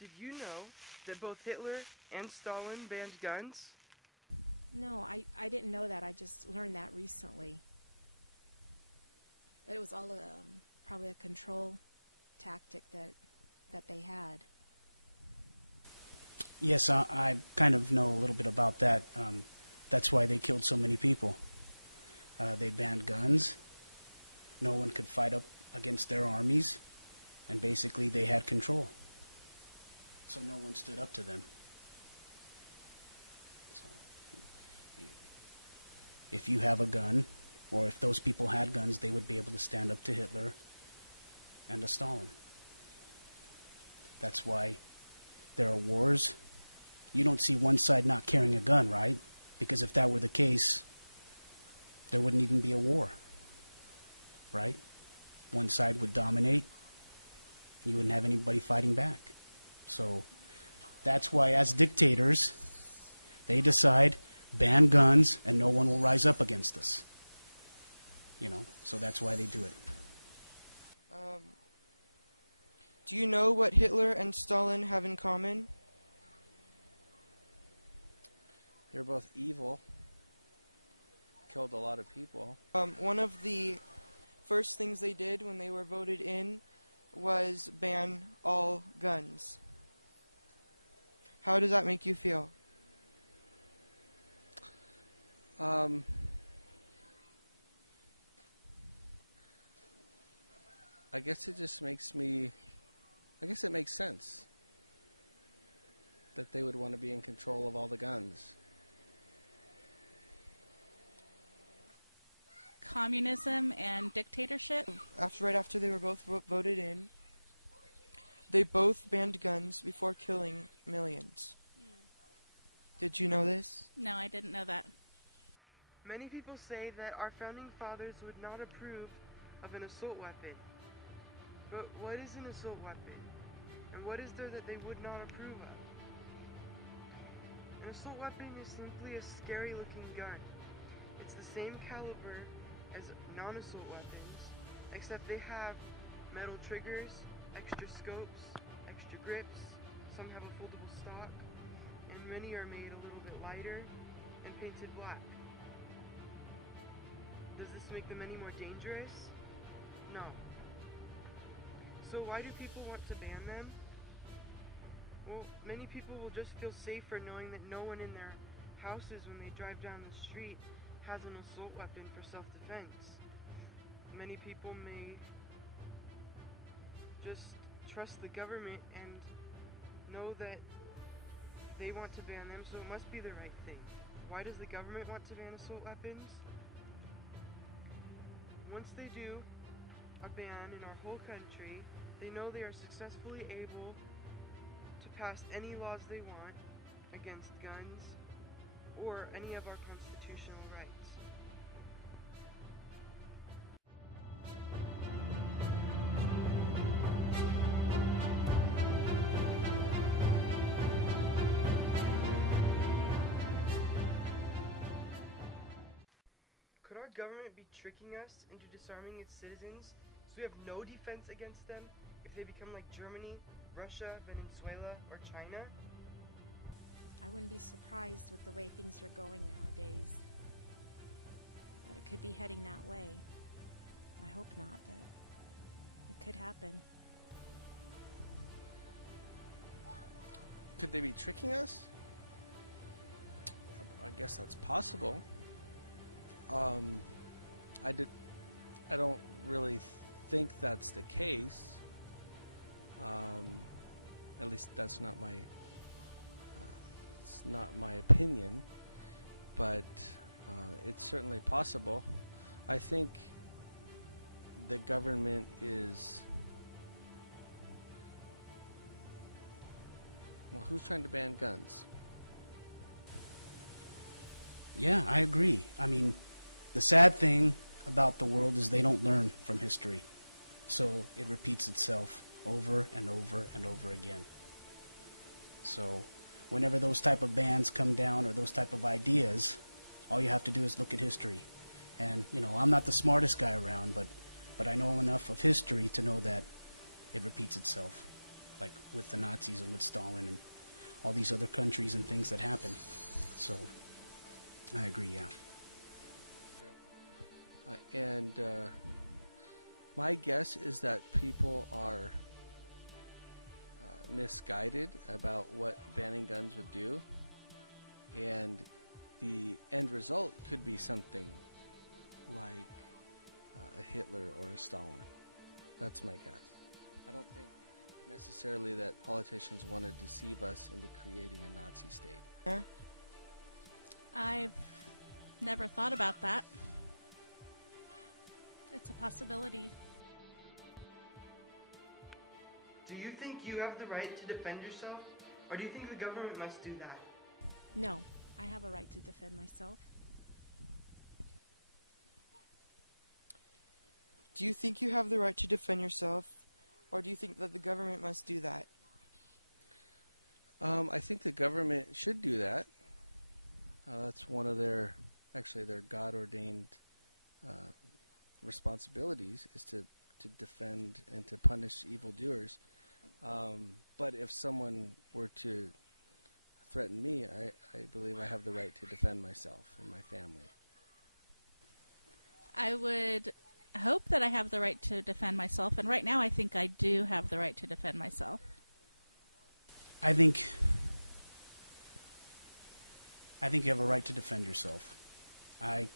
Did you know that both Hitler and Stalin banned guns? No, I didn't know that. I just learned that recently. That it was all probably a control tactic that they had. Yes, I kind of know a little bit about that. That's why they killed so many people. They banned guns. No one could fight up against their armies, and basically they had control. So no one stood up to them. So if you have a gun, or if those people had guns, they would be able to stand up to Hitler and to Stalin. That's why there are wars. You don't see one side not carrying a gun, right? Because if that were the case, there wouldn't even be a war, right? One side would dominate. You wouldn't have anybody fighting back. So that's why, as dictators, they decide, ban guns, and no one will rise up against us. So that's why they do it. Do you know what Hitler and Stalin have in common? They're both evil. Killed a lot of people. One of the first things they did when they were voted in was ban all guns. How does that make you feel? I guess it just makes me... I guess it makes sense that they would want to be in control of all the guns. Communism and dictatorship. Right after they were both voted in, they both banned guns before killing millions. Did you know this? No, I didn't know that. Many people say that our founding fathers would not approve of an assault weapon. But what is an assault weapon? And what is there that they would not approve of? An assault weapon is simply a scary looking gun. It's the same caliber as non-assault weapons, except they have metal triggers, extra scopes, extra grips, some have a foldable stock, and many are made a little bit lighter and painted black. Does this make them any more dangerous? No. So why do people want to ban them? Well, many people will just feel safer knowing that no one in their houses when they drive down the street has an assault weapon for self-defense. Many people may just trust the government and know that they want to ban them, so it must be the right thing. Why does the government want to ban assault weapons? Once they do a ban in our whole country, they know they are successfully able to pass any laws they want against guns or any of our constitutional rights. Could our government be tricking us into disarming its citizens so we have no defense against them if they become like Germany, Russia, Venezuela, or China? I wouldn't be surprised with the way things are going nowadays. But it could be heading that way. I hope not, but it could happen. Could they be tricking us? I guess that's possible. I don't really think that's the case. At least that's not my. It's not my opinion, but it's certainly possible. I think the government is. Well, who's trying to ban guns? Yeah, I agree. I mean, the sad thing about the world is they don't learn from history. So it repeats itself over and over and over again. So whenever those type of bans come down or those type of ideas, all you have to do is look at history. And, I'm not the smartest guy around, but I know enough of history to know that it repeats itself. like with the Nazis and with Stalin and all these other countries and things that happen. So, I agree, yeah. And my guess is that people are misguided about what banning guns would do, and the end result could be something like a Hitler or a Stalin. That's my guess. I don't think necessarily that politicians want to deceive us into creating a Nazi state. Huh? I've never thought about that. It's a possibility. Do you think you have the right to defend yourself, or do you think the government must do that? No, I have a right to defend myself. Do you think you have the right to defend yourself, or do you think that the government must do that? I think the government should do that. That's one of their God-ordained responsibilities, is to defend and to punish evildoers. But if someone were to threaten me, I believe I have the right to defend myself and my family. I would hope that I have the right to defend myself, and right now I think I do have the right to defend myself. I think you have a right to defend yourself. I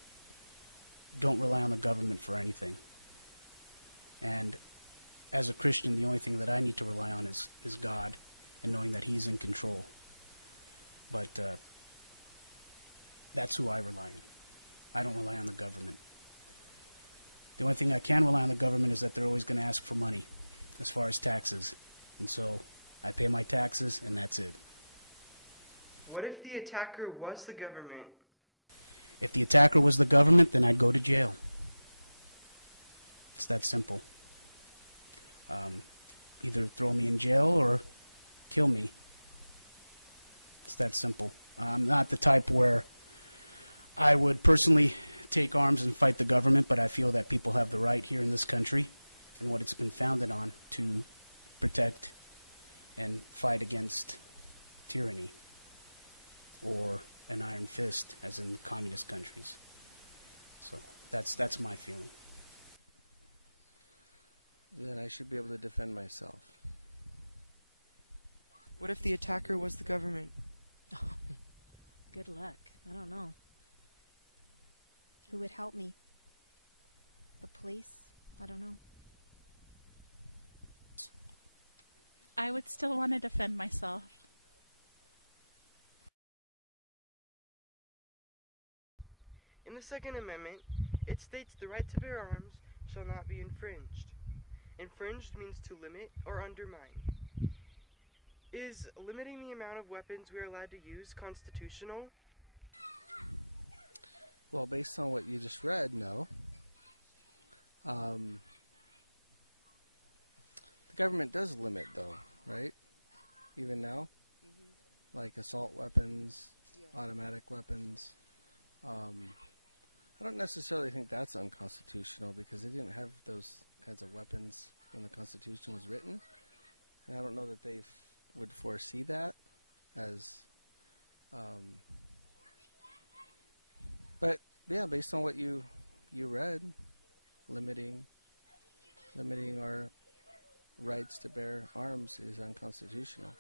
don't rely on the government for anything. And as a Christian, the only thing that I need to rely on is God, and knowing that He's in control. But that's who I rely on. I don't rely on the government. The only thing I can rely on the government is that they're always going to ask for money as far as taxes. And so I pay my taxes, and that's it. What if the attacker was the government? If the attacker was the government, then I'd go to jail. It's that simple. Either throw me in jail or kill me. It's that simple. I'm not the type where I would personally take arms and fight the government, but I feel that people have the right here in this country and what it's been founded on to protect and fight against tyranny or an iron fist, as in communist countries. So that's my feeling. Then I should be able to defend myself. What if the attacker was the government? Good luck. I don't know. Who would help me? The police? I don't know. I would still want to defend myself. In the Second Amendment, it states the right to bear arms shall not be infringed. Infringed means to limit or undermine. Is limiting the amount of weapons we are allowed to use constitutional? Well, based on what you just read, no. The government does limit, though, right? Even now? Mm-hmm. Like assault weapons, automatic weapons. I don't necessarily think that's unconstitutional, because they didn't have those kinds of weapons when the Constitution was written. And I don't know that they would foresee that as... But yeah, based on what you read, limiting our rights to bear arms is unconstitutional.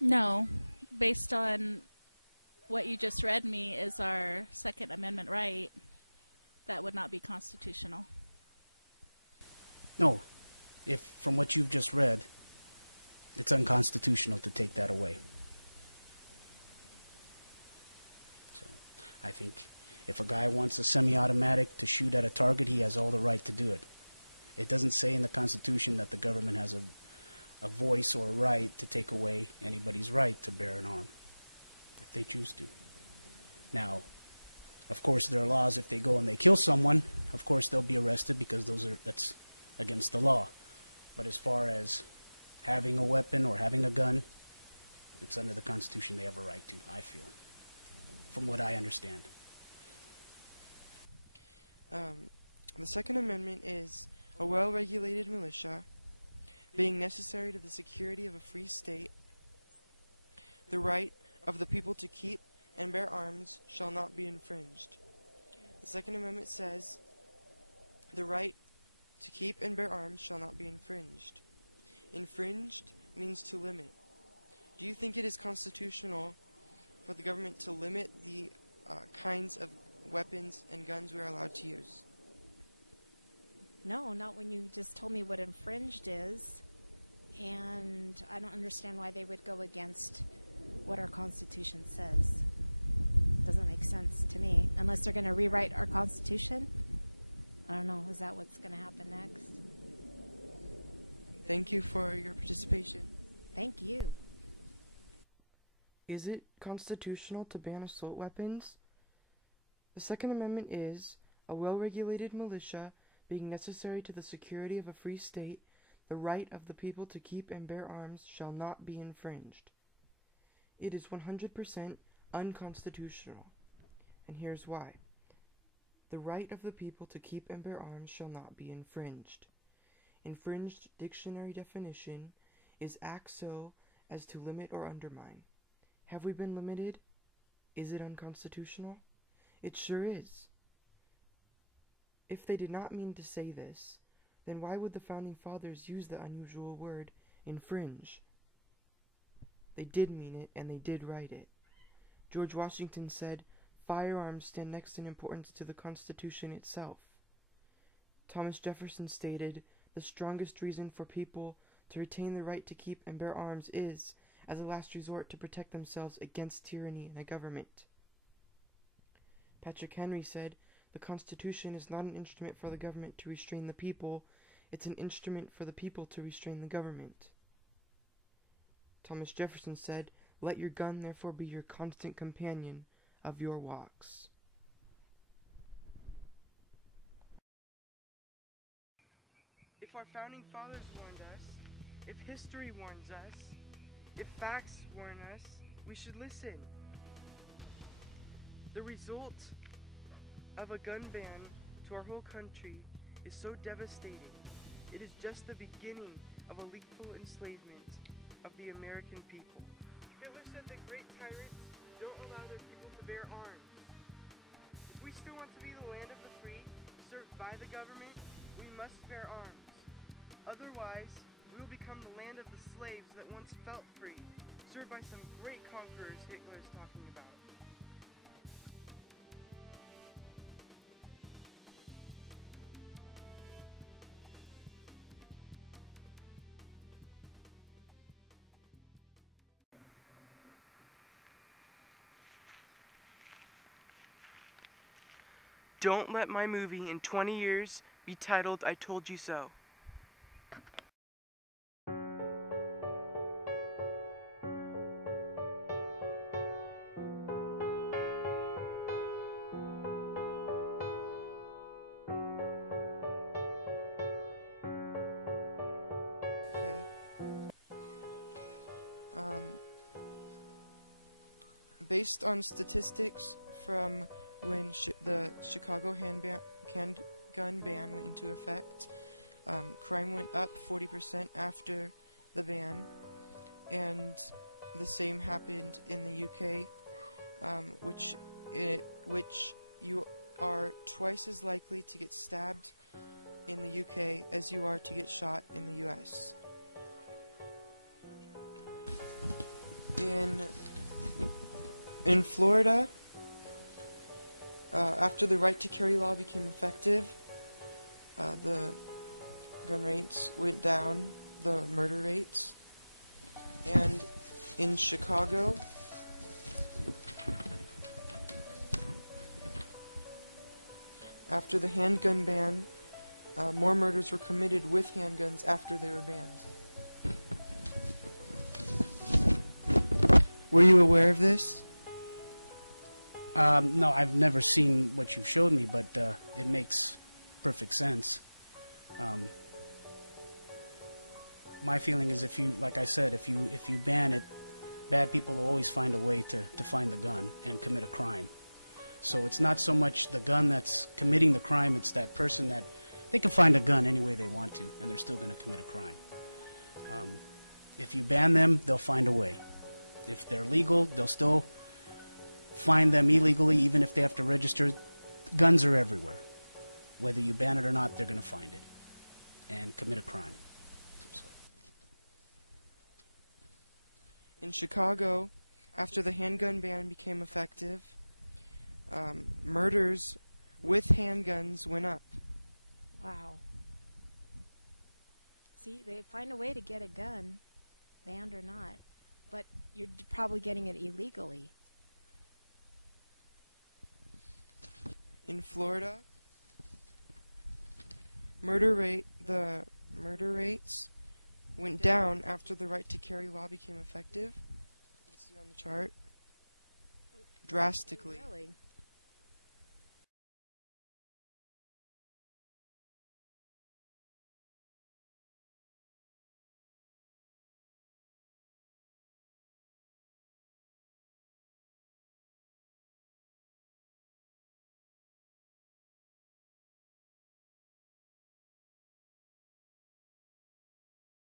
No, based on what you just read me is our Second Amendment right, that would not be constitutional. No, if from what you've just read, it's unconstitutional to take that away. So I think if a guy wants a semi-automatic to shoot at a target, he has all the right to do it. It doesn't say in the Constitution that the government has a voice or a right to take away anybody's right to bear an arm, if they choose to. Now, of course, there are laws. If they go and they kill someone, of course they'll be arrested, because that's against the law. But as far as having a weapon or having a gun, it's under the Constitution. They have a right to, I feel, from what I understand. The Second Amendment is a well-regulated militia, being necessary to the security of a free state, the right of the people to keep and bear arms shall not be infringed. The Second Amendment says, the right to keep and bear arms shall not be infringed. Infringed means to limit. Do you think it is constitutional for the government to limit the kinds of weapons and guns we are allowed to use? No, not when you just told me what infringed is. And I don't understand why they would go against what our Constitution says. Doesn't make sense to me. Unless they're going to rewrite our Constitution. I don't know. Is that what's going to happen next? Thank you for your participation. Thank you. Is it constitutional to ban assault weapons? The Second Amendment is a well-regulated militia being necessary to the security of a free state, the right of the people to keep and bear arms shall not be infringed. It is 100% unconstitutional, and here's why. The right of the people to keep and bear arms shall not be infringed. Infringed dictionary definition is act so as to limit or undermine. Have we been limited? Is it unconstitutional? It sure is. If they did not mean to say this, then why would the Founding Fathers use the unusual word infringe? They did mean it, and they did write it. George Washington said, "Firearms stand next in importance to the Constitution itself." Thomas Jefferson stated, "The strongest reason for people to retain the right to keep and bear arms is, as a last resort, to protect themselves against tyranny and a government." Patrick Henry said, "The Constitution is not an instrument for the government to restrain the people, it's an instrument for the people to restrain the government." Thomas Jefferson said, "Let your gun therefore be your constant companion of your walks." If our Founding Fathers warned us, if history warns us, if facts warn us, we should listen. The result of a gun ban to our whole country is so devastating. It is just the beginning of a lethal enslavement of the American people. Hitler said that great tyrants don't allow their people to bear arms. If we still want to be the land of the free, served by the government, we must bear arms. Otherwise, we will become the land of the slaves that once felt free, served by some great conquerors Hitler is talking about. Don't let my movie in 20 years be titled "I Told You So." Based on statistics from when the Chicago handgun ban went into effect, crime went up 40% after the ban, and the same happened in the UK, which you are twice as likely to get stabbed in the UK as you are to get shot in the US. In Florida, after the right to carry law became effective, the gun rates went down, the murder rates. And in Chicago, after the handgun ban, more murders were committed with handguns after they were banned. Were you aware of this? No, I've never seen what you've showed me, but it makes perfect sense. My feeling is like I said, if you ban it, bad people will always find a way to find the gun and commit a crime. So it's not so much the gun that's committing the crime, it's that person that They can find a gun any way they want to, and they're still going to commit a crime. If you ban them, they'll find a way. If they're legal, they'll still find them illegally, even if they have to register. Guns are everywhere. Whether you ban it or not, they're going to find it and commit a crime. So. In Chicago, after the handgun ban became effective, murders with handguns went up. Wow. See, they find a way to get a gun, banned or not, but you're probably getting it illegally. In Florida, the murder rates went down after the right to carry law became effective. You can see on the chart. Drastically. Really?